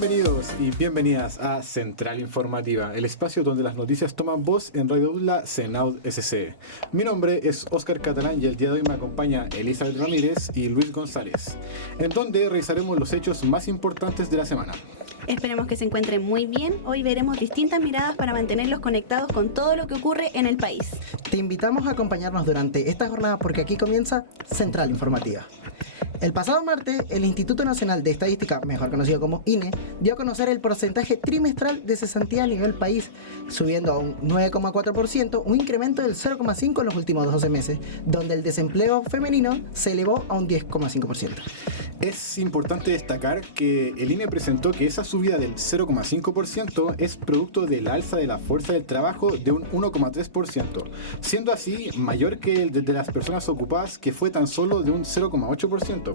Bienvenidos y bienvenidas a Central Informativa, el espacio donde las noticias toman voz en Radio UDLA CENAUD SC. Mi nombre es Óscar Catalán y el día de hoy me acompaña Elizabeth Ramírez y Luis González, en donde revisaremos los hechos más importantes de la semana. Esperemos que se encuentren muy bien. Hoy veremos distintas miradas para mantenerlos conectados con todo lo que ocurre en el país. Te invitamos a acompañarnos durante esta jornada porque aquí comienza Central Informativa. El pasado martes, el Instituto Nacional de Estadística, mejor conocido como INE, dio a conocer el porcentaje trimestral de cesantía a nivel país, subiendo a un 9,4%, un incremento del 0,5% en los últimos 12 meses, donde el desempleo femenino se elevó a un 10,5%. Es importante destacar que el INE presentó que esa subida del 0,5% es producto del alza de la fuerza del trabajo de un 1,3%, siendo así mayor que el de las personas ocupadas, que fue tan solo de un 0,8%.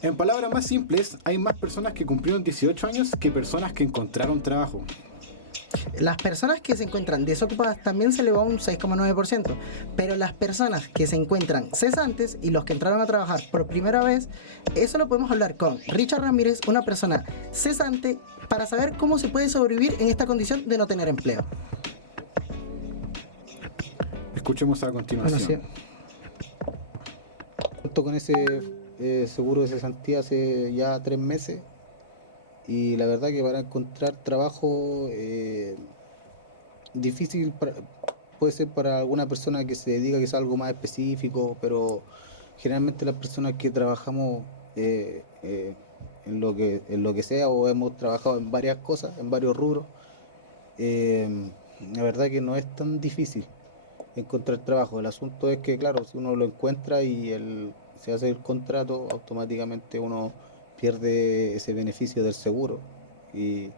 En palabras más simples, hay más personas que cumplieron 18 años que personas que encontraron trabajo. Las personas que se encuentran desocupadas también se elevó a un 6,9%, pero las personas que se encuentran cesantes y los que entraron a trabajar por primera vez, eso lo podemos hablar con Richard Ramírez, una persona cesante, para saber cómo se puede sobrevivir en esta condición de no tener empleo. Escuchemos a continuación. Bueno, sí. Junto con ese seguro de cesantía hace ya 3 meses, y la verdad que para encontrar trabajo difícil puede ser para alguna persona que se dedica quizá a algo más específico, pero generalmente las personas que trabajamos en lo que sea, o hemos trabajado en varias cosas, en varios rubros, la verdad que no es tan difícil encontrar trabajo. El asunto es que, claro, si uno lo encuentra y se hace el contrato, automáticamente uno pierde ese beneficio del seguro y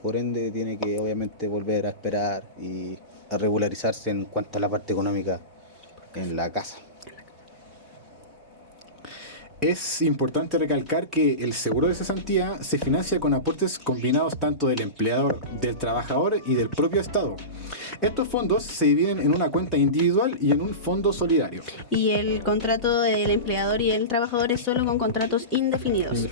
por ende tiene que obviamente volver a esperar y a regularizarse en cuanto a la parte económica en la casa. Es importante recalcar que el seguro de cesantía se financia con aportes combinados tanto del empleador, del trabajador y del propio Estado. Estos fondos se dividen en una cuenta individual y en un fondo solidario. Y el contrato del empleador y el trabajador es solo con contratos indefinidos.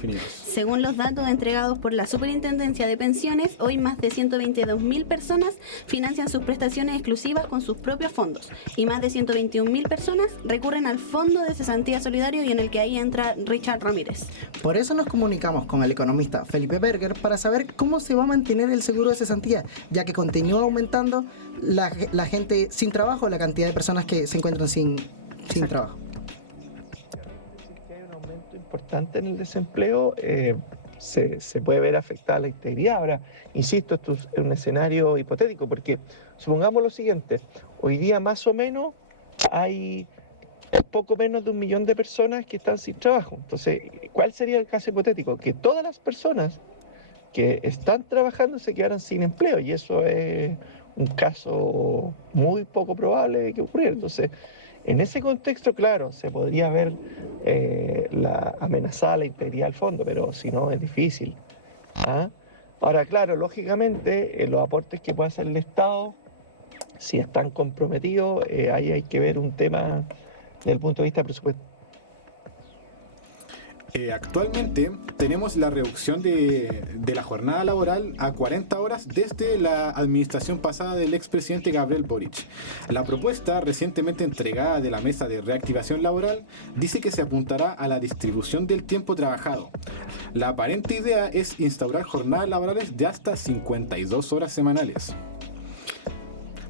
Según los datos entregados por la Superintendencia de Pensiones, hoy más de 122.000 personas financian sus prestaciones exclusivas con sus propios fondos y más de 121.000 personas recurren al Fondo de Cesantía Solidario, y en el que ahí entra Richard Ramírez. Por eso nos comunicamos con el economista Felipe Berger para saber cómo se va a mantener el seguro de cesantía, ya que continúa aumentando la gente sin trabajo, la cantidad de personas que se encuentran sin trabajo. Que hay un aumento importante en el desempleo, se puede ver afectada la integridad. Ahora, insisto, esto es un escenario hipotético, porque supongamos lo siguiente: hoy día más o menos hay poco menos de 1 millón de personas que están sin trabajo. Entonces, ¿cuál sería el caso hipotético? Que todas las personas que están trabajando se quedaran sin empleo, y eso es un caso muy poco probable de que ocurriera. Entonces, en ese contexto, claro, se podría ver amenazada la integridad del fondo, pero si no, es difícil. Ahora, claro, lógicamente, los aportes que pueda hacer el Estado, si están comprometidos, ahí hay que ver un tema desde el punto de vista presupuestario. Actualmente tenemos la reducción de la jornada laboral a 40 horas desde la administración pasada del expresidente Gabriel Boric. La propuesta recientemente entregada de la Mesa de Reactivación Laboral dice que se apuntará a la distribución del tiempo trabajado. La aparente idea es instaurar jornadas laborales de hasta 52 horas semanales.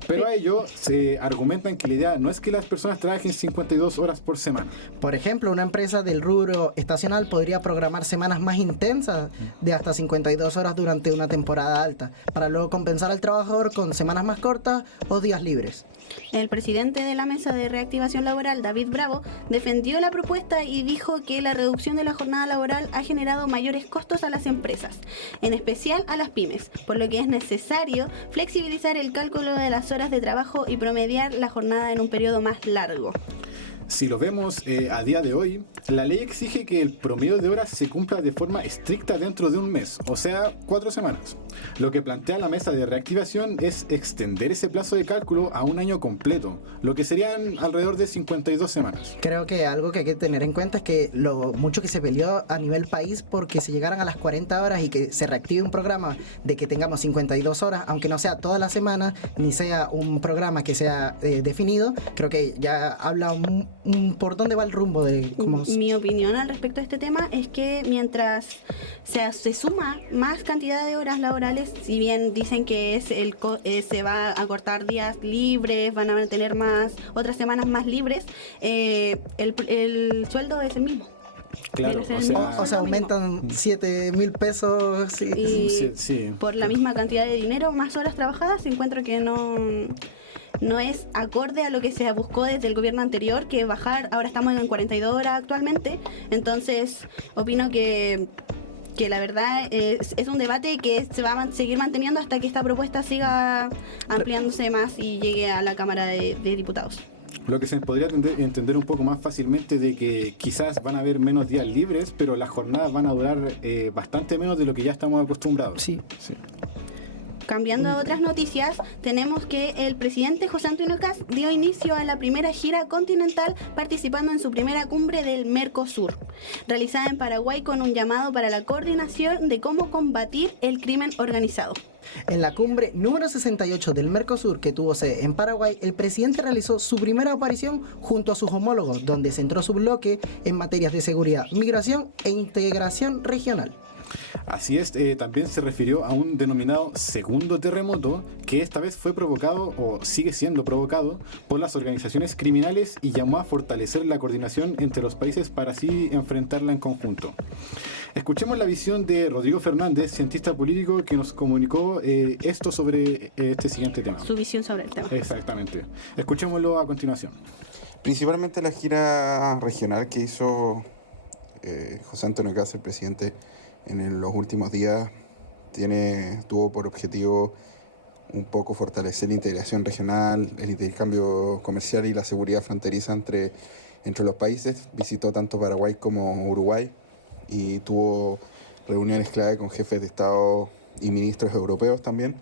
Pero a ello se argumentan que la idea no es que las personas trabajen 52 horas por semana. Por ejemplo, una empresa del rubro estacional podría programar semanas más intensas de hasta 52 horas durante una temporada alta, para luego compensar al trabajador con semanas más cortas o días libres. El presidente de la Mesa de Reactivación Laboral, David Bravo, defendió la propuesta y dijo que la reducción de la jornada laboral ha generado mayores costos a las empresas, en especial a las pymes, por lo que es necesario flexibilizar el cálculo de las horas de trabajo y promediar la jornada en un periodo más largo. Si lo vemos a día de hoy, la ley exige que el promedio de horas se cumpla de forma estricta dentro de un mes, o sea, 4 semanas. Lo que plantea la mesa de reactivación es extender ese plazo de cálculo a un año completo, lo que serían alrededor de 52 semanas. Creo que algo que hay que tener en cuenta es que lo mucho que se peleó a nivel país porque se llegaran a las 40 horas y que se reactive un programa de que tengamos 52 horas, aunque no sea toda la semana, ni sea un programa que sea definido, creo que ya habla por dónde va el rumbo de cómo... Mi opinión al respecto de este tema es que mientras se suma más cantidad de horas laborales, si bien dicen que se va a cortar días libres, van a tener otras semanas más libres, el sueldo es el mismo. Claro, o sea aumentan 7.000 pesos. Sí. Y sí. Por la misma cantidad de dinero, más horas trabajadas, encuentro que no es acorde a lo que se buscó desde el gobierno anterior, que bajar, ahora estamos en 42 horas actualmente, entonces opino que la verdad es un debate que se va a seguir manteniendo hasta que esta propuesta siga ampliándose más y llegue a la Cámara de Diputados. Lo que se podría entender un poco más fácilmente de que quizás van a haber menos días libres, pero las jornadas van a durar bastante menos de lo que ya estamos acostumbrados. Sí. Cambiando a otras noticias, tenemos que el presidente José Antonio Kast dio inicio a la primera gira continental participando en su primera cumbre del Mercosur, realizada en Paraguay con un llamado para la coordinación de cómo combatir el crimen organizado. En la cumbre número 68 del Mercosur que tuvo sede en Paraguay, el presidente realizó su primera aparición junto a sus homólogos, donde centró su bloque en materias de seguridad, migración e integración regional. Así es, también se refirió a un denominado segundo terremoto que esta vez fue provocado o sigue siendo provocado por las organizaciones criminales y llamó a fortalecer la coordinación entre los países para así enfrentarla en conjunto. Escuchemos la visión de Rodrigo Fernández, cientista político, que nos comunicó esto sobre este siguiente tema. Su visión sobre el tema. Exactamente. Escuchémoslo a continuación. Principalmente la gira regional que hizo José Antonio Kast, el presidente, en los últimos días, tuvo por objetivo un poco fortalecer la integración regional, el intercambio comercial y la seguridad fronteriza entre los países. Visitó tanto Paraguay como Uruguay y tuvo reuniones clave con jefes de Estado y ministros europeos también,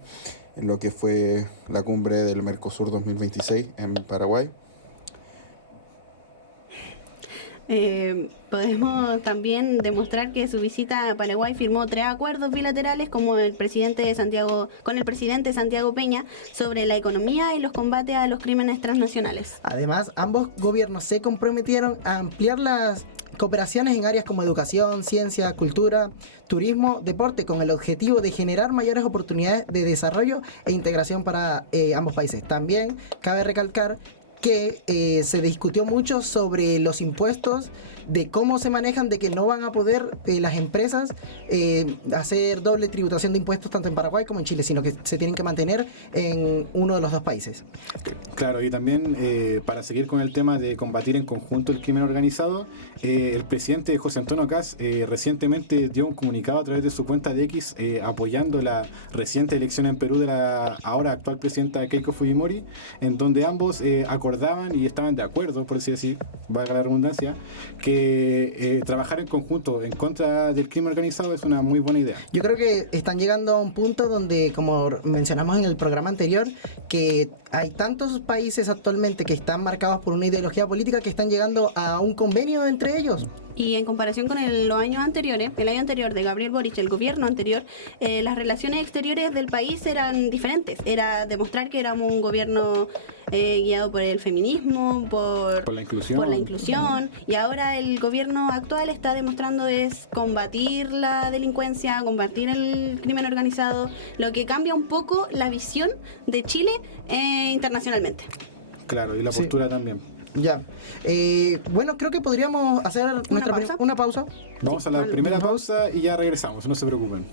en lo que fue la cumbre del Mercosur 2026 en Paraguay. Podemos también demostrar que su visita a Paraguay firmó 3 acuerdos bilaterales con el presidente Santiago Peña sobre la economía y los combates a los crímenes transnacionales. Además, ambos gobiernos se comprometieron a ampliar las cooperaciones en áreas como educación, ciencia, cultura, turismo, deporte, con el objetivo de generar mayores oportunidades de desarrollo e integración para ambos países. También cabe recalcar que se discutió mucho sobre los impuestos, de cómo se manejan, de que no van a poder las empresas hacer doble tributación de impuestos tanto en Paraguay como en Chile, sino que se tienen que mantener en uno de los dos países. Claro, y también para seguir con el tema de combatir en conjunto el crimen organizado, el presidente José Antonio Kast recientemente dio un comunicado a través de su cuenta de X apoyando la reciente elección en Perú de la ahora actual presidenta Keiko Fujimori, en donde ambos acordaban y estaban de acuerdo, por así decir, valga la redundancia, que trabajar en conjunto en contra del crimen organizado es una muy buena idea. Yo creo que están llegando a un punto donde, como mencionamos en el programa anterior, que hay tantos países actualmente que están marcados por una ideología política que están llegando a un convenio entre ellos. Y en comparación con los años anteriores, el año anterior de Gabriel Boric, el gobierno anterior, las relaciones exteriores del país eran diferentes. Era demostrar que éramos un gobierno guiado por el feminismo, por la inclusión. Y ahora el gobierno actual está demostrando es combatir la delincuencia, combatir el crimen organizado, lo que cambia un poco la visión de Chile internacionalmente. Claro, y la postura también. Ya. Bueno, creo que podríamos hacer una pausa. Vamos a la primera pausa y ya regresamos, no se preocupen.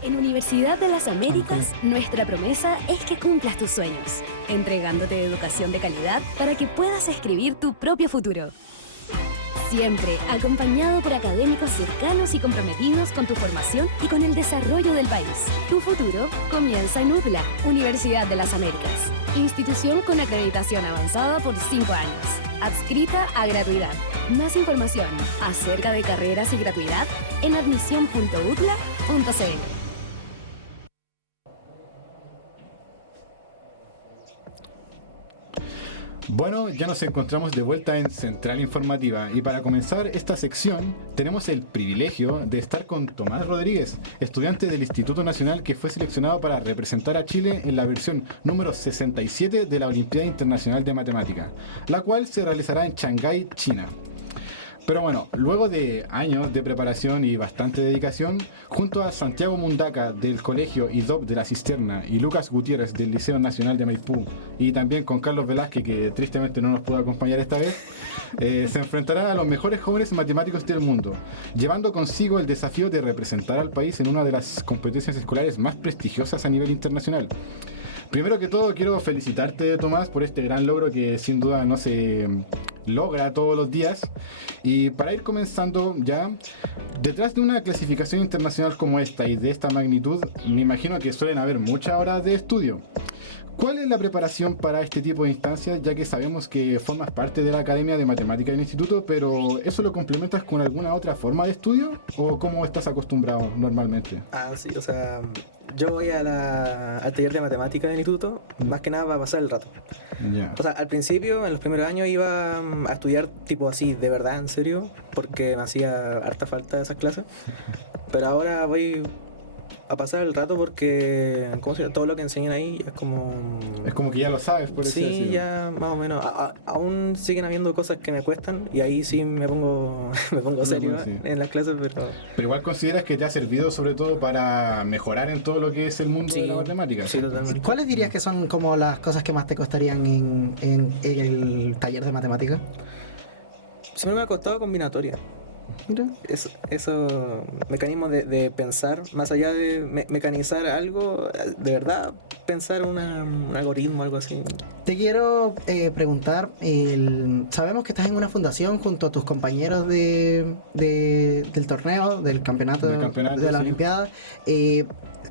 En Universidad de las Américas, nuestra promesa es que cumplas tus sueños, entregándote educación de calidad para que puedas escribir tu propio futuro. Siempre acompañado por académicos cercanos y comprometidos con tu formación y con el desarrollo del país. Tu futuro comienza en UDLA, Universidad de las Américas, institución con acreditación avanzada por 5 años. adscrita a gratuidad. Más información acerca de carreras y gratuidad en admisión.utla.cl. Bueno, ya nos encontramos de vuelta en Central Informativa y para comenzar esta sección tenemos el privilegio de estar con Tomás Rodríguez, estudiante del Instituto Nacional que fue seleccionado para representar a Chile en la versión número 67 de la Olimpiada Internacional de Matemática, la cual se realizará en Shanghái, China. Pero bueno, luego de años de preparación y bastante dedicación, junto a Santiago Mundaca del Colegio IDOP de la Cisterna y Lucas Gutiérrez del Liceo Nacional de Maipú, y también con Carlos Velázquez, que tristemente no nos pudo acompañar esta vez, se enfrentará a los mejores jóvenes matemáticos del mundo, llevando consigo el desafío de representar al país en una de las competencias escolares más prestigiosas a nivel internacional. Primero que todo, quiero felicitarte, Tomás, por este gran logro que sin duda no se logra todos los días. Y para ir comenzando ya, detrás de una clasificación internacional como esta y de esta magnitud, me imagino que suelen haber muchas horas de estudio. ¿Cuál es la preparación para este tipo de instancias, ya que sabemos que formas parte de la Academia de Matemática del Instituto, pero ¿eso lo complementas con alguna otra forma de estudio o cómo estás acostumbrado normalmente? Sí, o sea, yo voy al taller de matemática del instituto, más que nada para pasar el rato. Yeah. O sea, al principio, en los primeros años, iba a estudiar tipo así, de verdad, en serio, porque me hacía harta falta esas clases. Pero ahora voy a pasar el rato porque, ¿cómo se llama? Todo lo que enseñan ahí es como... Es como que ya lo sabes, por decirlo así. Sí, ya más o menos. Aún siguen habiendo cosas que me cuestan y ahí sí me pongo serio sí. en las clases, pero igual consideras que te ha servido sobre todo para mejorar en todo lo que es el mundo de la matemática. Sí, totalmente. ¿Cuáles dirías que son como las cosas que más te costarían en el taller de matemática? Siempre me ha costado combinatoria. Mira. Eso mecanismo de pensar, más allá de mecanizar algo, de verdad, pensar un algoritmo, algo así. Te quiero preguntar, sabemos que estás en una fundación junto a tus compañeros del torneo, del campeonato de la sí. Olimpiada.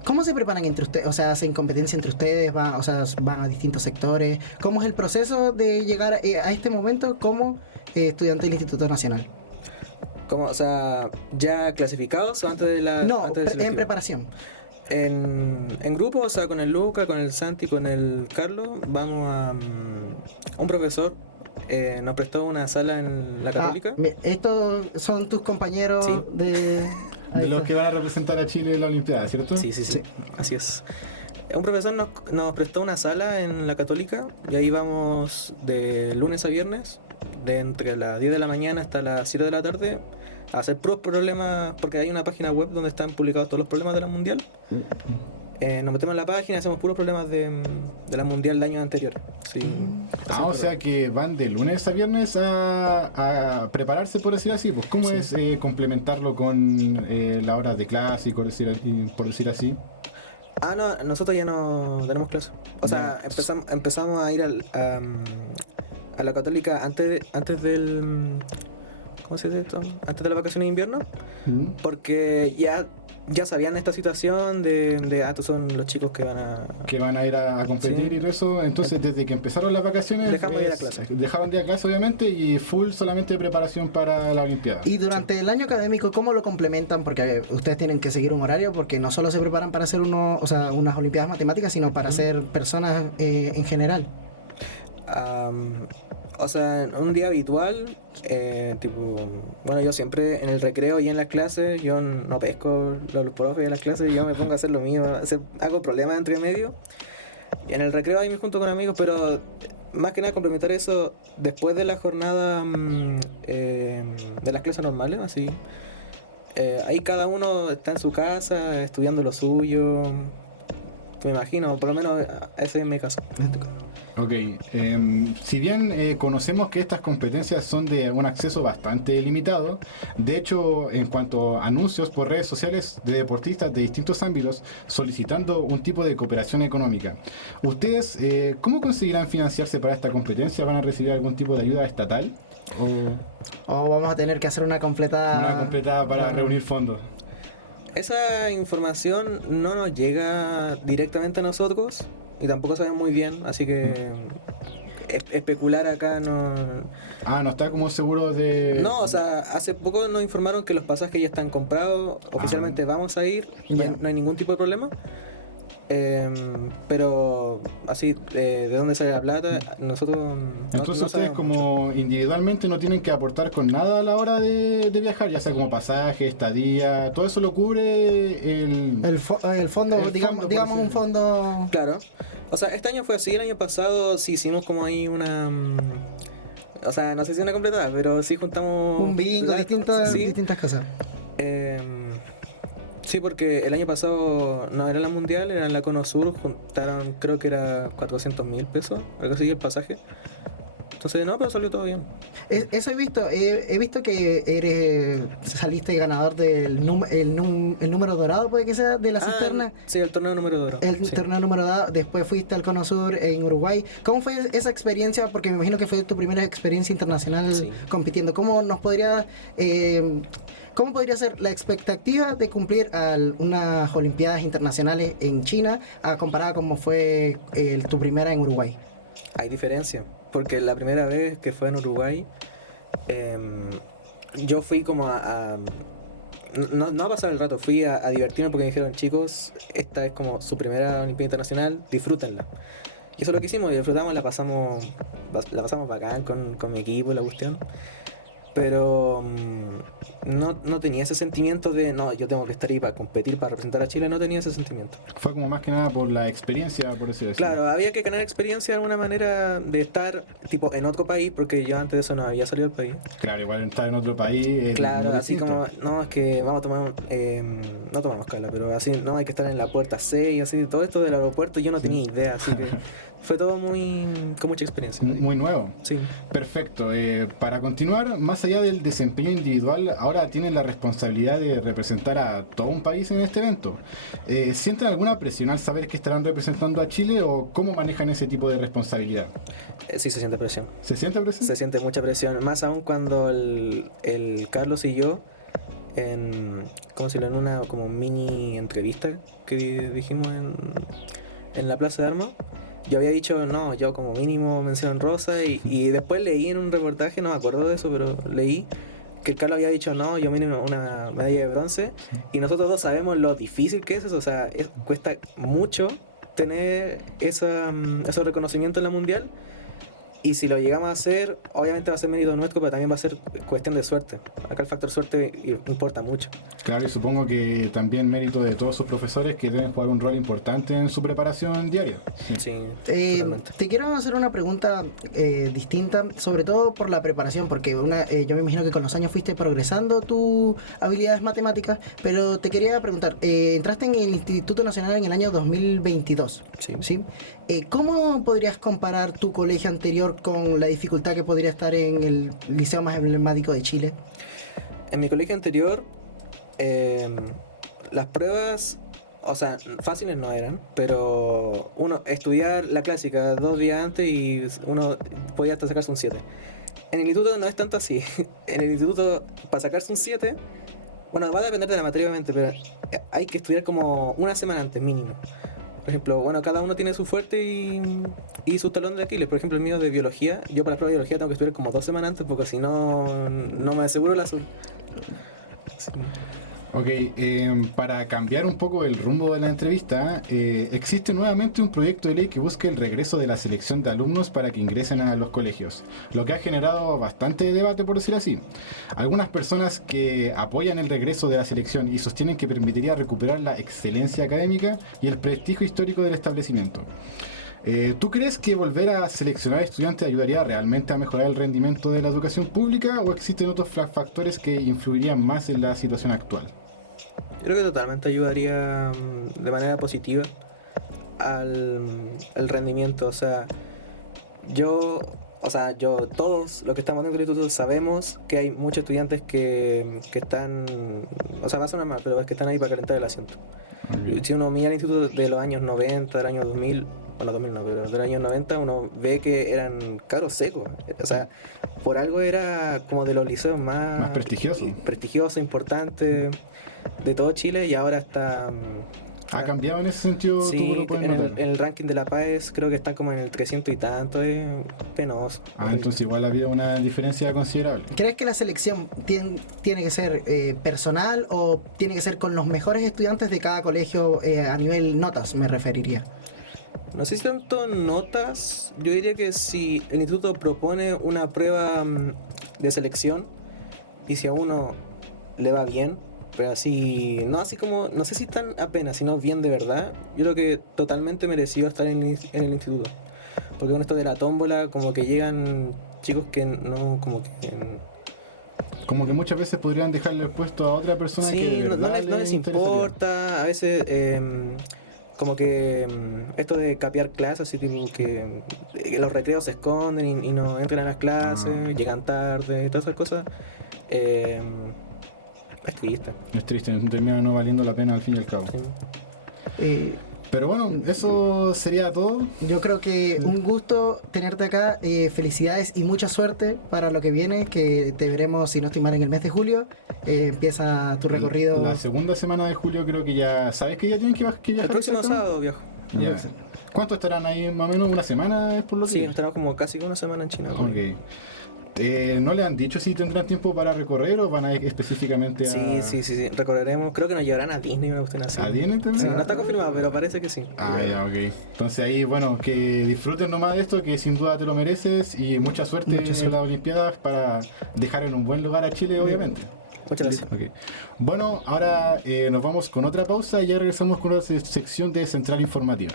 ¿Cómo se preparan entre ustedes? O sea, ¿hacen competencia entre ustedes? ¿Van a distintos sectores? ¿Cómo es el proceso de llegar a este momento como estudiante del Instituto Nacional? ¿Cómo? O sea, ¿ya clasificados o antes de la...? No, antes del en selectivo? preparación. En grupo, o sea, con el Luca, con el Santi, con el Carlos, vamos a un profesor nos prestó una sala en la Católica. Estos son tus compañeros Sí. de los que van a representar a Chile en la Olimpiada, ¿cierto? Sí, así es. Un profesor nos prestó una sala en la Católica y ahí vamos de lunes a viernes, de entre las 10 de la mañana hasta las 7 de la tarde, a hacer puros problemas, porque hay una página web donde están publicados todos los problemas de la Mundial. Nos metemos en la página y hacemos puros problemas de la Mundial de años anteriores. Sí, o sea que van de lunes a viernes a prepararse, por decir así. Pues, ¿cómo es complementarlo con la hora de clase, por decir así? No, nosotros ya no tenemos clase. O sea, empezamos a ir a la Católica antes del... ¿Cómo se dice esto? Antes de las vacaciones de invierno. Porque ya sabían esta situación de estos son los chicos que van a ir a competir y todo eso. Entonces, desde que empezaron las vacaciones, Dejamos de ir a clase. Dejaron de ir a clase, obviamente, y full solamente de preparación para la Olimpiada. Y durante el año académico, ¿cómo lo complementan? Porque ustedes tienen que seguir un horario, porque no solo se preparan para hacer unas Olimpiadas matemáticas, sino para ser personas en general. O sea, en un día habitual, bueno, yo siempre en el recreo y en las clases, yo no pesco los profes de las clases, yo me pongo a hacer lo mío, hago problemas entre medio. Y en el recreo ahí me junto con amigos, pero más que nada complementar eso después de la jornada de las clases normales, así. Ahí cada uno está en su casa estudiando lo suyo, me imagino, por lo menos ese es mi caso. Ok, si bien conocemos que estas competencias son de un acceso bastante limitado, de hecho, en cuanto a anuncios por redes sociales de deportistas de distintos ámbitos solicitando un tipo de cooperación económica, ¿ustedes cómo conseguirán financiarse para esta competencia? ¿Van a recibir algún tipo de ayuda estatal? ¿O vamos a tener que hacer una completada para reunir fondos? Esa información no nos llega directamente a nosotros y tampoco sabemos muy bien, así que especular acá no... No está como seguro de... No, o sea, hace poco nos informaron que los pasajes ya están comprados, oficialmente vamos a ir, no hay ningún tipo de problema. Pero así, ¿de dónde sale la plata? Nosotros Entonces no ustedes sabemos como individualmente no tienen que aportar con nada a la hora de viajar, ya sea como pasaje, estadía, todo eso lo cubre el fondo, digamos un fondo... Claro. O sea, este año fue así, el año pasado sí hicimos como ahí una... O sea, no sé si una completada, pero sí juntamos... Un bingo, distintas cosas. Sí, porque el año pasado no era la mundial, era en la Cono Sur, juntaron, creo que era 400.000 pesos, algo así, el pasaje. Entonces, no, pero salió todo bien. Eso he visto que saliste ganador del el número dorado, puede que sea, de la cisterna. Sí, el torneo número dorado. Torneo número dorado, después fuiste al Cono Sur en Uruguay. ¿Cómo fue esa experiencia? Porque me imagino que fue tu primera experiencia internacional compitiendo. ¿Cómo podría ser la expectativa de cumplir unas Olimpiadas Internacionales en China comparada como fue tu primera en Uruguay? Hay diferencia, porque la primera vez que fue en Uruguay, yo fui como no a pasar el rato, fui a divertirme porque me dijeron, chicos, esta es como su primera Olimpiada Internacional, disfrútenla. Y eso es lo que hicimos, disfrutamos, la pasamos bacán con mi equipo y la cuestión. Pero no tenía ese sentimiento de, no, yo tengo que estar ahí para competir, para representar a Chile, no tenía ese sentimiento. Fue como más que nada por la experiencia, por decirlo así. Claro, había que ganar experiencia de alguna manera de estar tipo en otro país, porque yo antes de eso no había salido del país. Claro, igual estar en otro país. Claro, así como, no, es que vamos a tomar, no tomamos cala, pero así, no, hay que estar en la puerta 6, así, todo esto del aeropuerto yo no tenía idea, así que fue todo con mucha experiencia. Muy nuevo. Sí. Perfecto. Para continuar, más allá del desempeño individual, ahora tienen la responsabilidad de representar a todo un país en este evento. ¿Sienten alguna presión al saber que estarán representando a Chile o cómo manejan ese tipo de responsabilidad? Sí, se siente presión. ¿Se siente presión? Se siente mucha presión, más aún cuando el Carlos y yo, ¿cómo se lo? En una como mini entrevista que dijimos en la Plaza de Armas. Yo había dicho, no, yo como mínimo mención rosa y después leí en un reportaje, no me acuerdo de eso, pero leí que el Carlos había dicho, no, yo mínimo una medalla de bronce y nosotros dos sabemos lo difícil que es eso, o sea, cuesta mucho tener esos reconocimientos en la mundial y si lo llegamos a hacer, obviamente va a ser mérito nuestro, pero también va a ser cuestión de suerte. Acá el factor suerte importa mucho. Claro, y supongo que también mérito de todos sus profesores que deben jugar un rol importante en su preparación diaria. Sí, te quiero hacer una pregunta distinta, sobre todo por la preparación, porque yo me imagino que con los años fuiste progresando tus habilidades matemáticas, pero te quería preguntar, entraste en el Instituto Nacional en el año 2022, ¿sí? ¿Cómo podrías comparar tu colegio anterior con la dificultad que podría estar en el liceo más emblemático de Chile? En mi colegio anterior, las pruebas, o sea, fáciles no eran, pero estudiar la clásica 2 días antes y uno podía hasta sacarse un 7. En el instituto no es tanto así. En el instituto, para sacarse un 7, bueno, va a depender de la materia obviamente, pero hay que estudiar como una semana antes mínimo. Por ejemplo, bueno, cada uno tiene su fuerte y su talón de Aquiles. Por ejemplo, el mío de biología, yo para la prueba de biología tengo que estudiar como 2 semanas antes porque si no, no me aseguro el azul. Sí. Ok, para cambiar un poco el rumbo de la entrevista, existe nuevamente un proyecto de ley que busca el regreso de la selección de alumnos para que ingresen a los colegios, lo que ha generado bastante debate, por decir así. Algunas personas que apoyan el regreso de la selección y sostienen que permitiría recuperar la excelencia académica y el prestigio histórico del establecimiento. ¿Tú crees que volver a seleccionar estudiantes ayudaría realmente a mejorar el rendimiento de la educación pública o existen otros factores que influirían más en la situación actual? Creo que totalmente ayudaría de manera positiva al rendimiento. O sea, todos los que estamos dentro del instituto sabemos que hay muchos estudiantes que están, o sea, va a sonar mal, pero es que están ahí para calentar el asiento. Okay. Si uno mira el instituto de los años 90, del año 2000, bueno, 2000 no, pero del año 90 uno ve que eran cabros secos. O sea, por algo era como de los liceos más prestigioso, importante de todo Chile y ahora está ¿Ha cambiado en ese sentido tu Sí, grupo de en notas? el ranking de la PAES creo que están como en el 300 y tanto, es penoso. Entonces igual ha habido una diferencia considerable. ¿Crees que la selección tiene que ser personal o tiene que ser con los mejores estudiantes de cada colegio a nivel notas, me referiría? No sé si tanto notas, yo diría que si el instituto propone una prueba de selección y si a uno le va bien, pero así, no así como, no sé si tan apenas, sino bien de verdad, yo creo que totalmente merecido estar en el instituto. Porque con esto de la tómbola, como que llegan chicos que no, Como que muchas veces podrían dejarle el puesto a otra persona sí, que de verdad no les importa, a veces como que esto de capear clases, así tipo que los recreos se esconden y no entran a las clases, llegan tarde y todas esas cosas. Es triste. Es triste, termina no valiendo la pena al fin y al cabo. Sí. Pero bueno, eso sería todo. Yo creo que un gusto tenerte acá, felicidades y mucha suerte para lo que viene, que te veremos, si no estoy mal, en el mes de julio. Empieza tu recorrido. La segunda semana de julio creo que ya... ¿Sabes que ya tienen que viajar? El próximo sábado viajo. Ya. ¿Cuánto estarán ahí? ¿Más o menos una semana? Es por lo que... Sí, estaremos como casi una semana en China. Ok. ¿No le han dicho si tendrán tiempo para recorrer o van a ir específicamente a...? Sí, recorreremos, creo que nos llevarán a Disney, una cuestión así. ¿A Disney también? Sí, no está confirmado, pero parece que sí. Ya, ok. Entonces ahí, bueno, que disfruten nomás de esto, que sin duda te lo mereces y mucha suerte en las Olimpiadas para dejar en un buen lugar a Chile, obviamente. Muchas gracias. Okay. Bueno, ahora nos vamos con otra pausa y ya regresamos con otra sección de Central Informativa.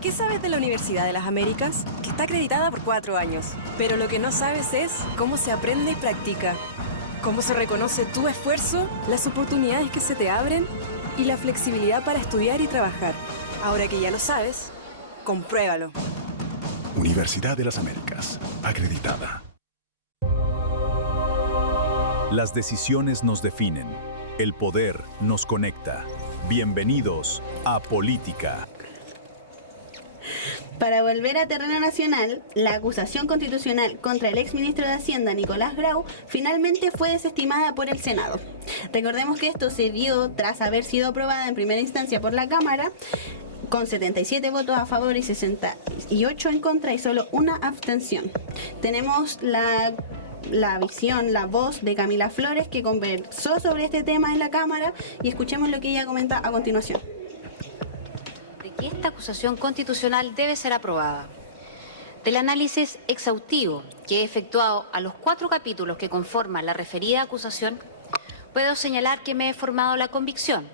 ¿Qué sabes de la Universidad de las Américas? Que está acreditada por 4 años. Pero lo que no sabes es cómo se aprende y practica. Cómo se reconoce tu esfuerzo, las oportunidades que se te abren y la flexibilidad para estudiar y trabajar. Ahora que ya lo sabes, compruébalo. Universidad de las Américas, acreditada. Las decisiones nos definen. El poder nos conecta. Bienvenidos a Política. Para volver a terreno nacional, la acusación constitucional contra el exministro de Hacienda, Nicolás Grau, finalmente fue desestimada por el Senado. Recordemos que esto se dio tras haber sido aprobada en primera instancia por la Cámara, con 77 votos a favor y 68 en contra y solo una abstención. Tenemos la visión, la voz de Camila Flores, que conversó sobre este tema en la Cámara, y escuchemos lo que ella comenta a continuación. Que esta acusación constitucional debe ser aprobada. Del análisis exhaustivo que he efectuado a los 4 capítulos que conforman la referida acusación, puedo señalar que me he formado la convicción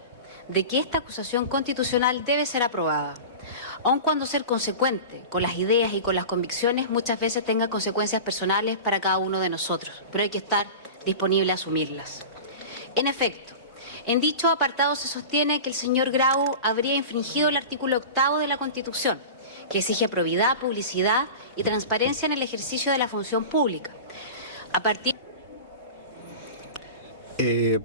de que esta acusación constitucional debe ser aprobada, aun cuando ser consecuente con las ideas y con las convicciones muchas veces tenga consecuencias personales para cada uno de nosotros, pero hay que estar disponible a asumirlas. En efecto, en dicho apartado se sostiene que el señor Grau habría infringido el artículo 8º de la Constitución, que exige probidad, publicidad y transparencia en el ejercicio de la función pública.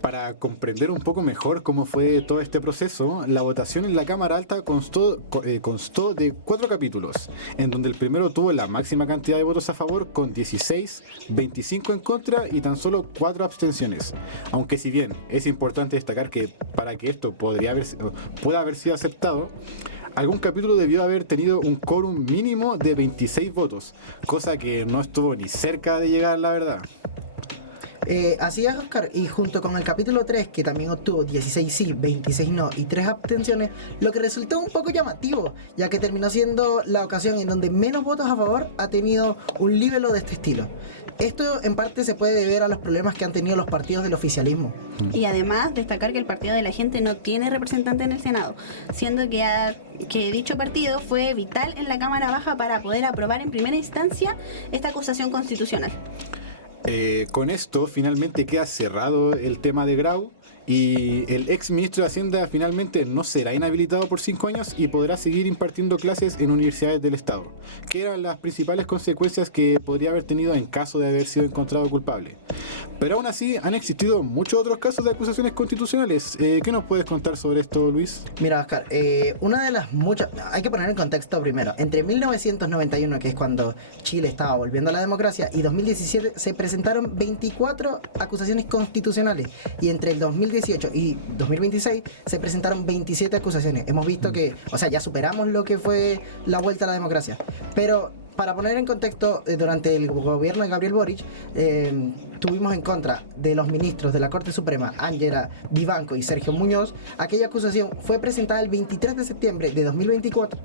Para comprender un poco mejor cómo fue todo este proceso, la votación en la Cámara Alta constó de 4 capítulos, en donde el primero tuvo la máxima cantidad de votos a favor con 16, 25 en contra y tan solo 4 abstenciones. Aunque si bien es importante destacar que para que esto pueda haber sido aceptado, algún capítulo debió haber tenido un quórum mínimo de 26 votos, cosa que no estuvo ni cerca de llegar, la verdad. Así es, Oscar, y junto con el capítulo 3, que también obtuvo 16 sí, 26 no y 3 abstenciones, lo que resultó un poco llamativo, ya que terminó siendo la ocasión en donde menos votos a favor ha tenido un libelo de este estilo. Esto en parte se puede deber a los problemas que han tenido los partidos del oficialismo. Y además destacar que el Partido de la Gente no tiene representante en el Senado, siendo que dicho partido fue vital en la Cámara Baja para poder aprobar en primera instancia esta acusación constitucional. Con esto finalmente queda cerrado el tema de Grau y el ex ministro de Hacienda finalmente no será inhabilitado por 5 años y podrá seguir impartiendo clases en universidades del Estado, que eran las principales consecuencias que podría haber tenido en caso de haber sido encontrado culpable. Pero aún así han existido muchos otros casos de acusaciones constitucionales. ¿Qué nos puedes contar sobre esto, Luis? Mira, Oscar, una de las muchas... Hay que poner en contexto primero. Entre 1991, que es cuando Chile estaba volviendo a la democracia, y 2017 se presentaron 24 acusaciones constitucionales. Y entre el 2017 2018 y 2026 se presentaron 27 acusaciones. Hemos visto que, o sea, ya superamos lo que fue la vuelta a la democracia. Pero para poner en contexto, durante el gobierno de Gabriel Boric, tuvimos en contra de los ministros de la Corte Suprema, Ángela Vivanco y Sergio Muñoz. Aquella acusación fue presentada el 23 de septiembre de 2024.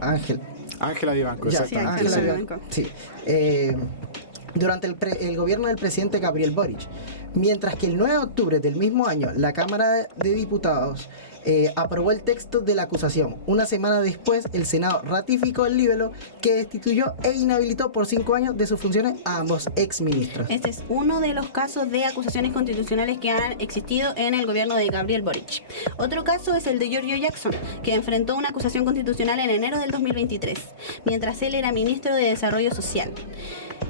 Ángela Vivanco, exactamente. Ángela Vivanco. Sí. Durante el gobierno del presidente Gabriel Boric. Mientras que el 9 de octubre del mismo año, la Cámara de Diputados aprobó el texto de la acusación. Una semana después, el Senado ratificó el libelo que destituyó e inhabilitó por 5 años de sus funciones a ambos exministros. Este es uno de los casos de acusaciones constitucionales que han existido en el gobierno de Gabriel Boric. Otro caso es el de Giorgio Jackson, que enfrentó una acusación constitucional en enero del 2023, mientras él era ministro de Desarrollo Social.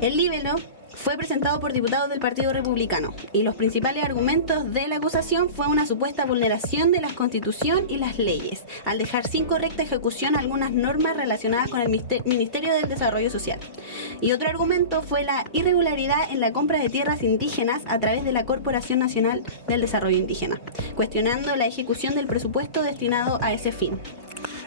El libelo fue presentado por diputados del Partido Republicano y los principales argumentos de la acusación fue una supuesta vulneración de la Constitución y las leyes, al dejar sin correcta ejecución algunas normas relacionadas con el Ministerio del Desarrollo Social. Y otro argumento fue la irregularidad en la compra de tierras indígenas a través de la Corporación Nacional del Desarrollo Indígena, cuestionando la ejecución del presupuesto destinado a ese fin.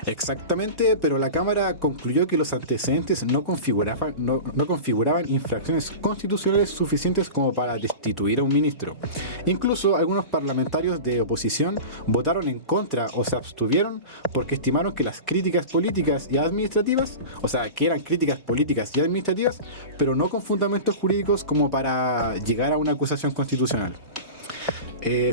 Exactamente, pero la Cámara concluyó que los antecedentes no configuraban infracciones constitucionales suficientes como para destituir a un ministro. Incluso algunos parlamentarios de oposición votaron en contra o se abstuvieron porque estimaron que las críticas políticas y administrativas, o sea, que eran críticas políticas y administrativas, pero no con fundamentos jurídicos como para llegar a una acusación constitucional.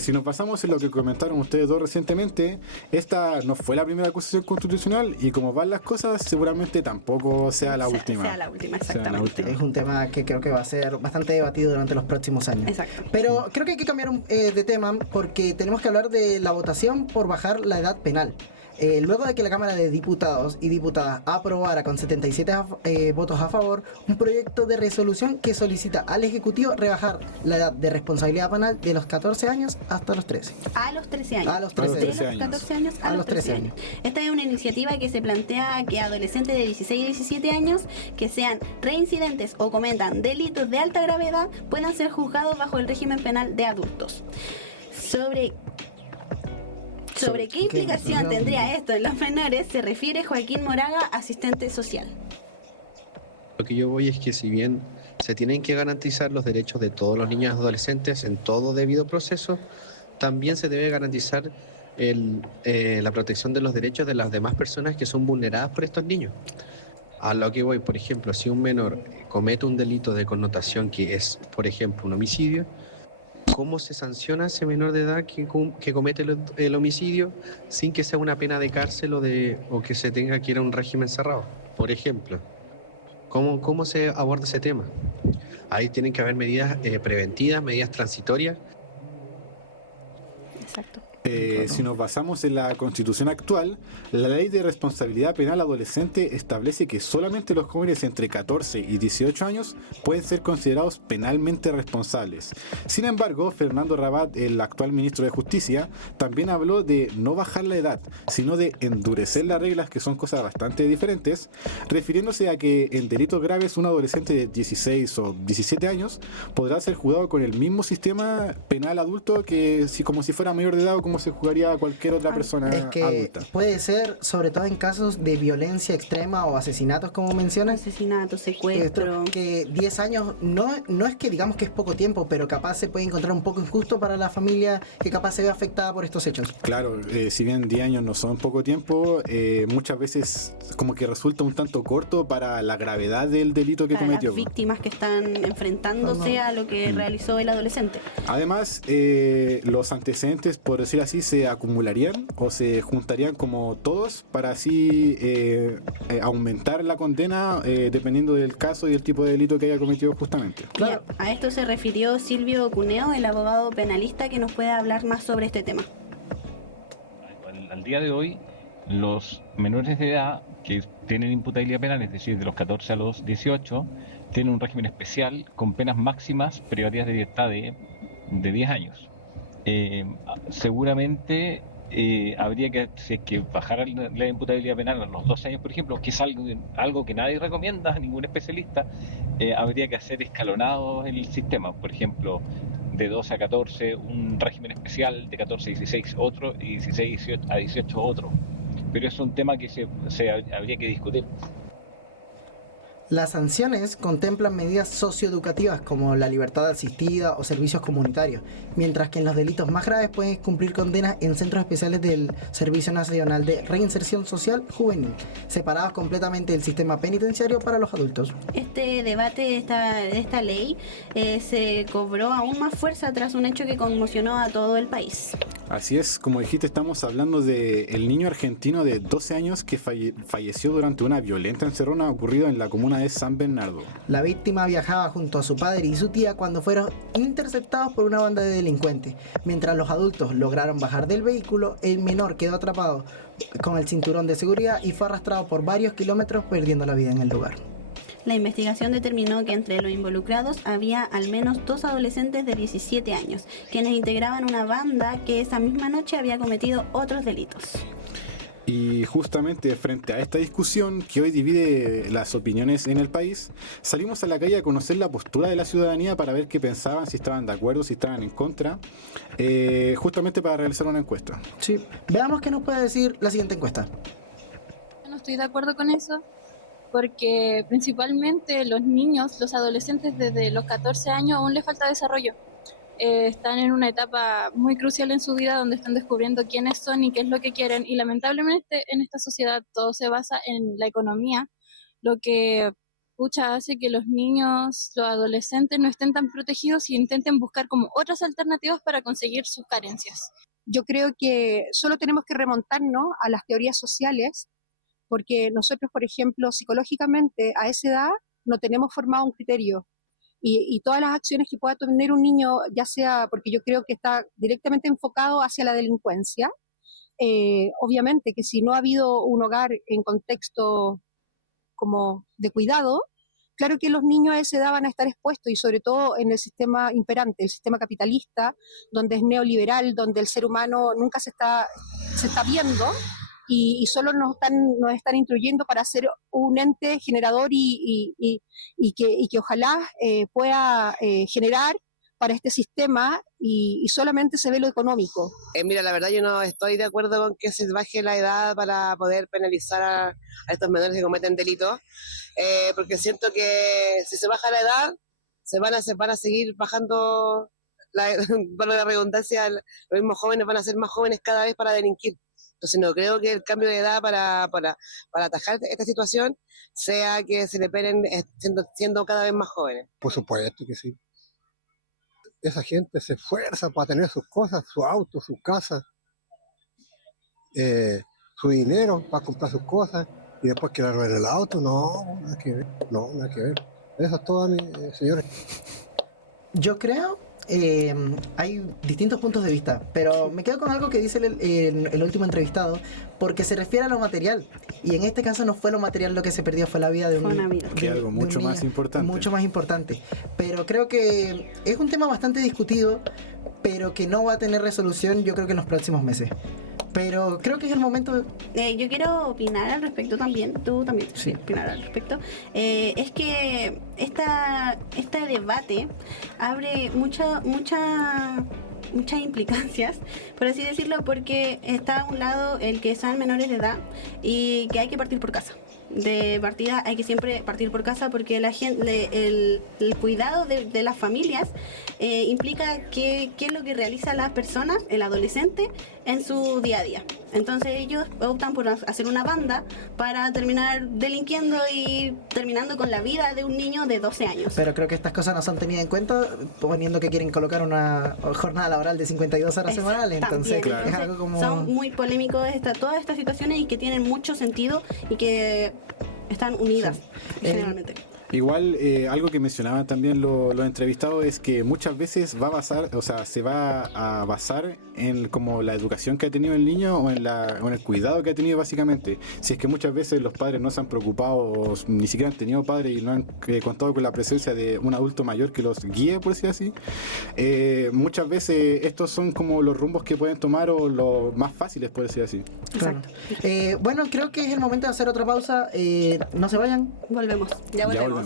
Si nos basamos en lo que comentaron ustedes dos recientemente, esta no fue la primera acusación constitucional y como van las cosas, seguramente tampoco sea la última. Sea la última, exactamente. Es un tema que creo que va a ser bastante debatido durante los próximos años. Exacto. Pero creo que hay que cambiar de tema porque tenemos que hablar de la votación por bajar la edad penal. Luego de que la Cámara de Diputados y Diputadas aprobara con 77 votos a favor un proyecto de resolución que solicita al Ejecutivo rebajar la edad de responsabilidad penal de los 14 años hasta los 13. A los 13 años. A los 13 de los 14 años a los 13 años. Esta es una iniciativa que se plantea que adolescentes de 16 y 17 años que sean reincidentes o cometan delitos de alta gravedad puedan ser juzgados bajo el régimen penal de adultos. ¿Sobre qué implicación tendría esto en los menores? Se refiere Joaquín Moraga, asistente social. Lo que yo voy es que si bien se tienen que garantizar los derechos de todos los niños y adolescentes en todo debido proceso, también se debe garantizar la protección de los derechos de las demás personas que son vulneradas por estos niños. A lo que voy, por ejemplo, si un menor comete un delito de connotación que es, por ejemplo, un homicidio, ¿cómo se sanciona a ese menor de edad que comete el homicidio sin que sea una pena de cárcel o que se tenga que ir a un régimen cerrado? Por ejemplo, ¿cómo se aborda ese tema? Ahí tienen que haber medidas preventivas, medidas transitorias. Exacto. Si nos basamos en la Constitución actual, la Ley de Responsabilidad Penal Adolescente establece que solamente los jóvenes entre 14 y 18 años pueden ser considerados penalmente responsables. Sin embargo, Fernando Rabat, el actual ministro de Justicia, también habló de no bajar la edad, sino de endurecer las reglas, que son cosas bastante diferentes, refiriéndose a que en delitos graves un adolescente de 16 o 17 años podrá ser juzgado con el mismo sistema penal adulto que como si fuera mayor de edad o como se jugaría a cualquier otra persona es que adulta. Puede ser, sobre todo en casos de violencia extrema o asesinatos, como mencionas. Asesinatos, secuestro. Que 10 años no es que digamos que es poco tiempo, pero capaz se puede encontrar un poco injusto para la familia que capaz se ve afectada por estos hechos. Claro, si bien 10 años no son poco tiempo, muchas veces como que resulta un tanto corto para la gravedad del delito que cometió. Las víctimas que están enfrentándose a lo que realizó el adolescente. Además, los antecedentes, por decir así, se acumularían o se juntarían como todos para así aumentar la condena dependiendo del caso y el tipo de delito que haya cometido justamente. Claro. A esto se refirió Silvio Cuneo, el abogado penalista, que nos puede hablar más sobre este tema. Al día de hoy, los menores de edad que tienen imputabilidad penal, es decir, de los 14 a los 18, tienen un régimen especial con penas máximas privativas de libertad de 10 años. Seguramente habría que bajar la imputabilidad penal a los 12 años, por ejemplo, que es algo que nadie recomienda, ningún especialista. Habría que hacer escalonados en el sistema, por ejemplo, de 12 a 14 un régimen especial, de 14 a 16 otro y 16 a 18 otro. Pero es un tema que se habría que discutir. Las sanciones contemplan medidas socioeducativas como la libertad asistida o servicios comunitarios, mientras que en los delitos más graves pueden cumplir condenas en centros especiales del Servicio Nacional de Reinserción Social Juvenil, separados completamente del sistema penitenciario para los adultos. Este debate de esta ley se cobró aún más fuerza tras un hecho que conmocionó a todo el país. Así es, como dijiste, estamos hablando del niño argentino de 12 años que falleció durante una violenta encerrona ocurrida en la comuna de San Bernardo. La víctima viajaba junto a su padre y su tía cuando fueron interceptados por una banda de delincuentes. Mientras los adultos lograron bajar del vehículo, el menor quedó atrapado con el cinturón de seguridad y fue arrastrado por varios kilómetros, perdiendo la vida en el lugar. La investigación determinó que entre los involucrados había al menos 2 adolescentes de 17 años, quienes integraban una banda que esa misma noche había cometido otros delitos. Y justamente frente a esta discusión que hoy divide las opiniones en el país, salimos a la calle a conocer la postura de la ciudadanía para ver qué pensaban, si estaban de acuerdo, si estaban en contra, justamente para realizar una encuesta. Sí, veamos qué nos puede decir la siguiente encuesta. No estoy de acuerdo con eso, porque principalmente los niños, los adolescentes desde los 14 años aún les falta desarrollo. Están en una etapa muy crucial en su vida donde están descubriendo quiénes son y qué es lo que quieren, y lamentablemente en esta sociedad todo se basa en la economía, lo que hace que los niños, los adolescentes no estén tan protegidos y intenten buscar como otras alternativas para conseguir sus carencias. Yo creo que solo tenemos que remontarnos a las teorías sociales, porque nosotros, por ejemplo, psicológicamente a esa edad no tenemos formado un criterio. Y todas las acciones que pueda tener un niño, ya sea porque yo creo que está directamente enfocado hacia la delincuencia, obviamente que si no ha habido un hogar en contexto como de cuidado, claro que los niños a esa edad van a estar expuestos, y sobre todo en el sistema imperante, el sistema capitalista, donde es neoliberal, donde el ser humano nunca se está viendo, y solo nos están instruyendo para ser un ente generador y que ojalá pueda generar para este sistema, y solamente se ve lo económico. Mira, la verdad yo no estoy de acuerdo con que se baje la edad para poder penalizar a estos menores que cometen delitos, porque siento que si se baja la edad se van a seguir bajando, para la redundancia, los mismos jóvenes van a ser más jóvenes cada vez para delinquir. Entonces no creo que el cambio de edad para atajar esta situación sea que se le peguen siendo cada vez más jóvenes. Por supuesto que sí. Esa gente se esfuerza para tener sus cosas, su auto, su casa, su dinero para comprar sus cosas, y después que le roben el auto, no, nada que ver, nada que ver. Eso es todo, señores. Yo creo... hay distintos puntos de vista, pero me quedo con algo que dice el último entrevistado, porque se refiere a lo material, y en este caso no fue lo material lo que se perdió, fue la vida de un niño. Que es algo mucho más importante. Mucho más importante, pero creo que es un tema bastante discutido, pero que no va a tener resolución, yo creo que en los próximos meses. Pero creo que es el momento. Yo quiero opinar al respecto también. Tú también sí. Opinar al respecto. Es que este debate abre muchas implicancias, por así decirlo, porque está a un lado el que son menores de edad y que hay que partir por casa. De partida hay que siempre partir por casa, porque la gente, el cuidado de las familias implica qué es lo que realizan las personas, el adolescente, en su día a día. Entonces ellos optan por hacer una banda para terminar delinquiendo y terminando con la vida de un niño de 12 años. Pero creo que estas cosas no son tenidas en cuenta, poniendo que quieren colocar una jornada laboral de 52 horas semanales. Entonces, claro. Es algo como... Son muy polémicos todas estas situaciones, y que tienen mucho sentido y que están unidas generalmente. Igual, algo que mencionaban también los entrevistados es que muchas veces se va a basar en como la educación que ha tenido el niño o en el cuidado que ha tenido, básicamente. Si es que muchas veces los padres no se han preocupado, o ni siquiera han tenido padres y no han contado con la presencia de un adulto mayor que los guíe, por decir así, muchas veces estos son como los rumbos que pueden tomar, o los más fáciles, por decir así. Claro. Bueno, creo que es el momento de hacer otra pausa. No se vayan. Volvemos. Ya volvemos.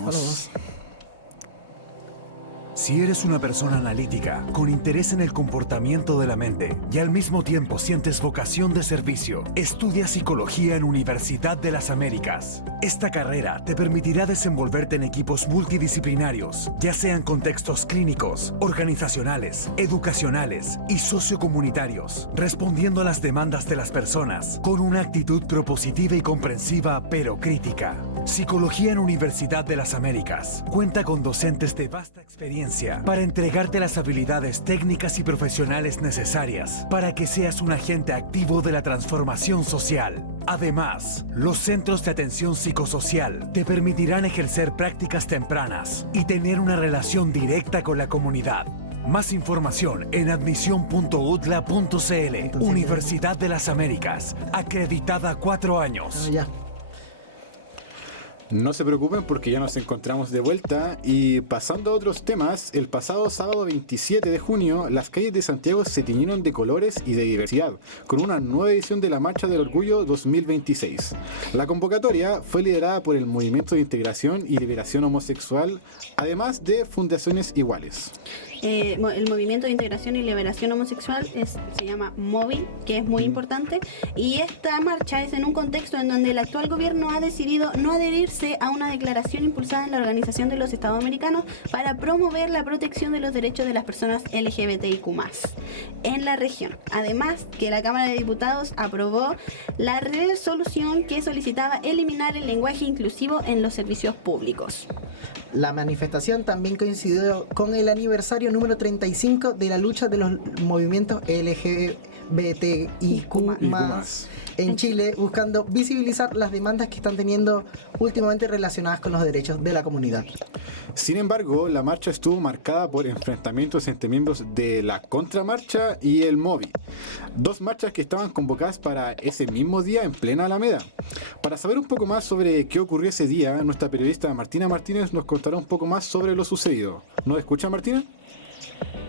Si eres una persona analítica, con interés en el comportamiento de la mente y al mismo tiempo sientes vocación de servicio, estudia Psicología en Universidad de las Américas. Esta carrera te permitirá desenvolverte en equipos multidisciplinarios, ya sean contextos clínicos, organizacionales, educacionales y sociocomunitarios, respondiendo a las demandas de las personas con una actitud propositiva y comprensiva pero crítica. Psicología en Universidad de las Américas cuenta con docentes de vasta experiencia para entregarte las habilidades técnicas y profesionales necesarias para que seas un agente activo de la transformación social. Además, los centros de atención psicosocial te permitirán ejercer prácticas tempranas y tener una relación directa con la comunidad. Más información en admisión.udla.cl. Universidad de las Américas, acreditada 4 años. No se preocupen porque ya nos encontramos de vuelta y pasando a otros temas, el pasado sábado 27 de junio las calles de Santiago se tiñeron de colores y de diversidad con una nueva edición de la Marcha del Orgullo 2026. La convocatoria fue liderada por el Movimiento de Integración y Liberación Homosexual, además de fundaciones iguales. El Movimiento de Integración y Liberación Homosexual se llama MOVI, que es muy importante, y esta marcha es en un contexto en donde el actual gobierno ha decidido no adherirse a una declaración impulsada en la Organización de los Estados Americanos para promover la protección de los derechos de las personas LGBTIQ+ en la región. Además, que la Cámara de Diputados aprobó la resolución que solicitaba eliminar el lenguaje inclusivo en los servicios públicos. La manifestación también coincidió con el aniversario número 35 de la lucha de los movimientos LGBTIQ+ en Chile, buscando visibilizar las demandas que están teniendo últimamente relacionadas con los derechos de la comunidad. Sin embargo, la marcha estuvo marcada por enfrentamientos entre miembros de la Contramarcha y el MOVI, dos marchas que estaban convocadas para ese mismo día en plena Alameda. Para saber un poco más sobre qué ocurrió ese día, nuestra periodista Martina Martínez nos contará un poco más sobre lo sucedido. ¿Nos escucha, Martina?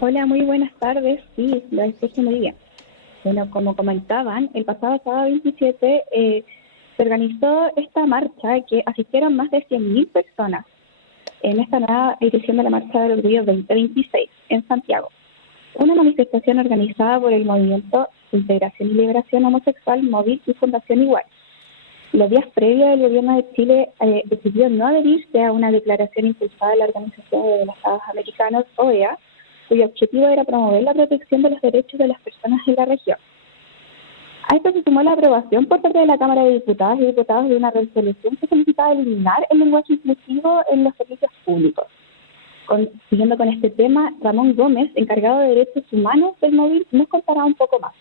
Hola, muy buenas tardes. Sí, lo escucho muy bien. Bueno, como comentaban, el pasado sábado 27 se organizó esta marcha que asistieron más de 100.000 personas en esta nueva edición de la Marcha del Orgullo 2026 en Santiago. Una manifestación organizada por el Movimiento de Integración y Liberación Homosexual, MOVI y Fundación Igual. Los días previos, el gobierno de Chile decidió no adherirse a una declaración impulsada de la Organización de los Estados Americanos, OEA, cuyo objetivo era promover la protección de los derechos de las personas en la región. A esto se sumó la aprobación por parte de la Cámara de Diputadas y Diputados de una resolución que solicitaba eliminar el lenguaje inclusivo en los servicios públicos. Siguiendo con este tema, Ramón Gómez, encargado de Derechos Humanos del MOVI, nos contará un poco más.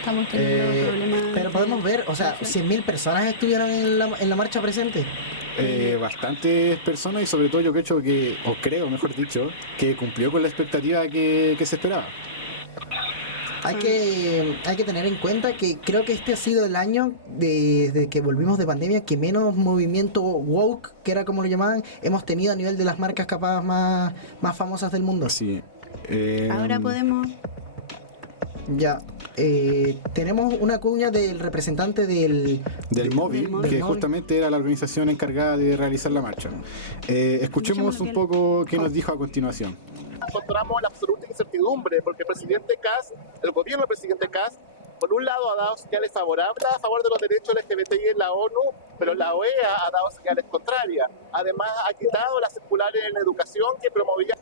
Estamos teniendo problemas. Pero podemos ver, o sea, 100.000 personas estuvieron en la marcha presente. Bastantes personas y sobre todo yo creo que cumplió con la expectativa que se esperaba. Hay que tener en cuenta que creo que este ha sido el año desde que volvimos de pandemia que menos movimiento woke, que era como lo llamaban, hemos tenido a nivel de las marcas capaz más famosas del mundo. Sí. Ahora podemos... Ya. Tenemos una cuña del representante del MOVI, que justamente era la organización encargada de realizar la marcha. Escuchemos un poco qué nos dijo a continuación. Encontramos la absoluta incertidumbre porque el gobierno del presidente Kast, por un lado ha dado señales favorables a favor de los derechos LGBTI en la ONU, pero la OEA ha dado señales contrarias. Además ha quitado las circulares en educación que promovían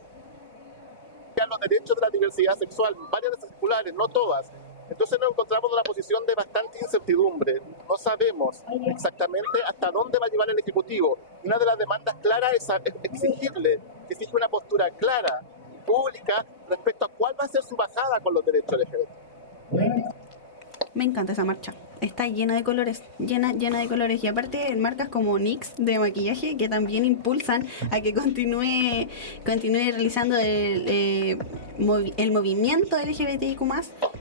los derechos de la diversidad sexual, varias de esas circulares, no todas. Entonces nos encontramos en una posición de bastante incertidumbre. No sabemos exactamente hasta dónde va a llevar el Ejecutivo. Y una de las demandas claras es exigirle que exija una postura clara y pública respecto a cuál va a ser su bajada con los derechos LGBT. Me encanta esa marcha. Está llena de colores, llena de colores. Y aparte marcas como NYX de maquillaje que también impulsan a que continúe realizando el movimiento LGBTIQ+,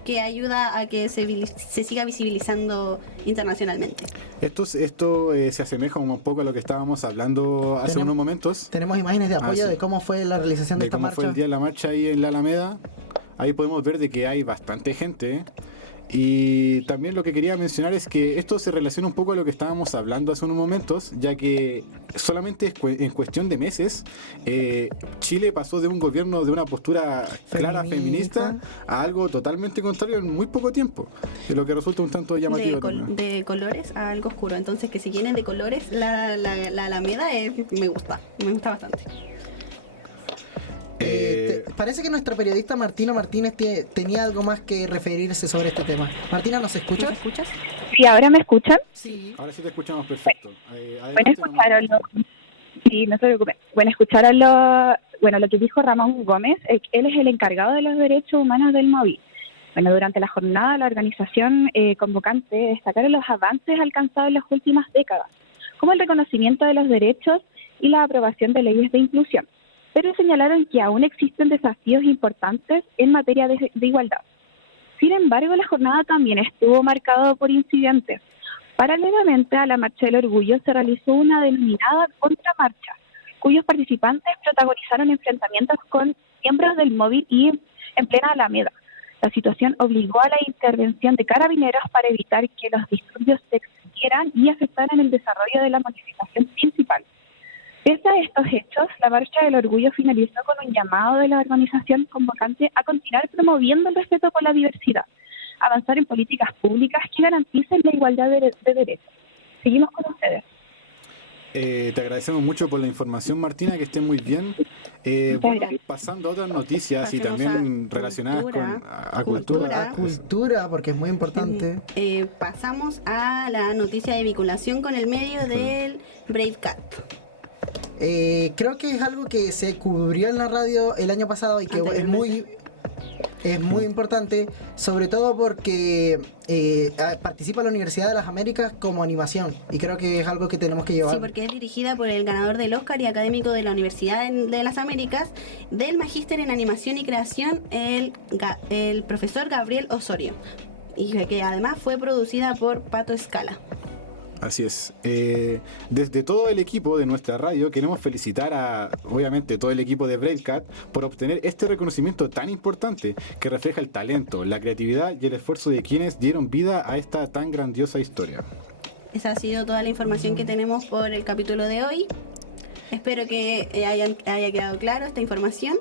que ayuda a que se siga visibilizando internacionalmente. Esto se asemeja un poco a lo que estábamos hablando hace unos momentos. Tenemos imágenes de apoyo de cómo fue la realización de esta marcha. Cómo fue el día de la marcha ahí en la Alameda. Ahí podemos ver de que hay bastante gente. Y también lo que quería mencionar es que esto se relaciona un poco a lo que estábamos hablando hace unos momentos, ya que solamente en cuestión de meses Chile pasó de un gobierno de una postura clara feminista a algo totalmente contrario en muy poco tiempo, lo que resulta un tanto llamativo. De colores a algo oscuro, entonces que si vienen de colores la Alameda me gusta bastante. Parece que nuestra periodista Martina Martínez tenía algo más que referirse sobre este tema. Martina, ¿nos escuchas? ¿Nos escuchas? Sí, ¿ahora me escuchan? Sí. Ahora sí te escuchamos perfecto. Bueno, escucharon sí, no se preocupen. Bueno, escucharon lo que dijo Ramón Gómez. Él es el encargado de los derechos humanos del MOVI. Bueno, durante la jornada la organización convocante destacaron los avances alcanzados en las últimas décadas, como el reconocimiento de los derechos y la aprobación de leyes de inclusión. Pero señalaron que aún existen desafíos importantes en materia de igualdad. Sin embargo, la jornada también estuvo marcada por incidentes. Paralelamente a la Marcha del Orgullo se realizó una denominada contramarcha, cuyos participantes protagonizaron enfrentamientos con miembros del móvil y en plena Alameda. La situación obligó a la intervención de carabineros para evitar que los disturbios se extendieran y afectaran el desarrollo de la manifestación principal. Pese a estos hechos, la Marcha del Orgullo finalizó con un llamado de la organización convocante a continuar promoviendo el respeto por la diversidad, avanzar en políticas públicas que garanticen la igualdad de derechos. Seguimos con ustedes. Te agradecemos mucho por la información, Martina, que esté muy bien. Pasando a otras noticias y también relacionadas con cultura, porque es muy importante. Pasamos a la noticia de vinculación con el medio del Brave Cat. Creo que es algo que se cubrió en la radio el año pasado y que es muy importante, sobre todo porque participa la Universidad de las Américas como animación y creo que es algo que tenemos que llevar. Sí, porque es dirigida por el ganador del Oscar y académico de la Universidad de las Américas del Magíster en Animación y Creación, el profesor Gabriel Osorio, y que además fue producida por Pato Scala. Así es. Desde todo el equipo de nuestra radio queremos felicitar a, obviamente, todo el equipo de Bravecat por obtener este reconocimiento tan importante que refleja el talento, la creatividad y el esfuerzo de quienes dieron vida a esta tan grandiosa historia. Esa ha sido toda la información que tenemos por el capítulo de hoy. Espero que haya quedado claro esta información.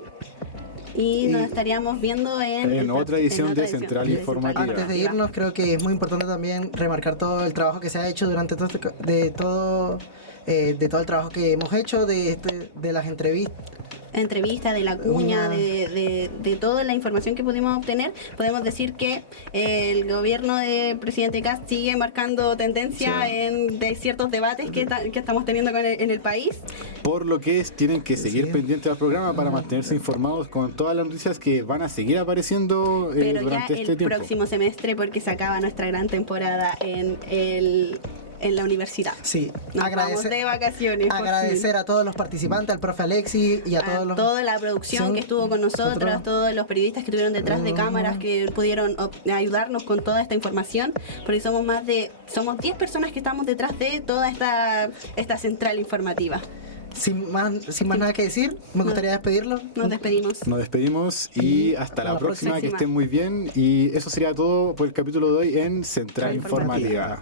Y nos estaríamos viendo en otra edición de Central Informativa. Antes de irnos, creo que es muy importante también remarcar todo el trabajo que se ha hecho durante todo el trabajo que hemos hecho, de las entrevistas, de la cuña, de toda la información que pudimos obtener. Podemos decir que el gobierno del presidente Kast sigue marcando tendencia de ciertos debates que estamos teniendo en el país. Por lo que tienen que seguir pendientes al programa para mantenerse informados con todas las noticias que van a seguir apareciendo durante este tiempo. Pero ya el próximo semestre, porque se acaba nuestra gran temporada en la universidad. Sí, vamos de vacaciones. Agradecer a todos los participantes, al profe Alexis y a toda la producción que estuvo con nosotros, todos los periodistas que estuvieron detrás de cámaras, que pudieron ayudarnos con toda esta información, porque somos 10 personas que estamos detrás de toda esta central informativa. Sin más nada que decir, me gustaría despedirlo. Nos despedimos y hasta la próxima. Que estén muy bien. Y eso sería todo por el capítulo de hoy en Central Informativa.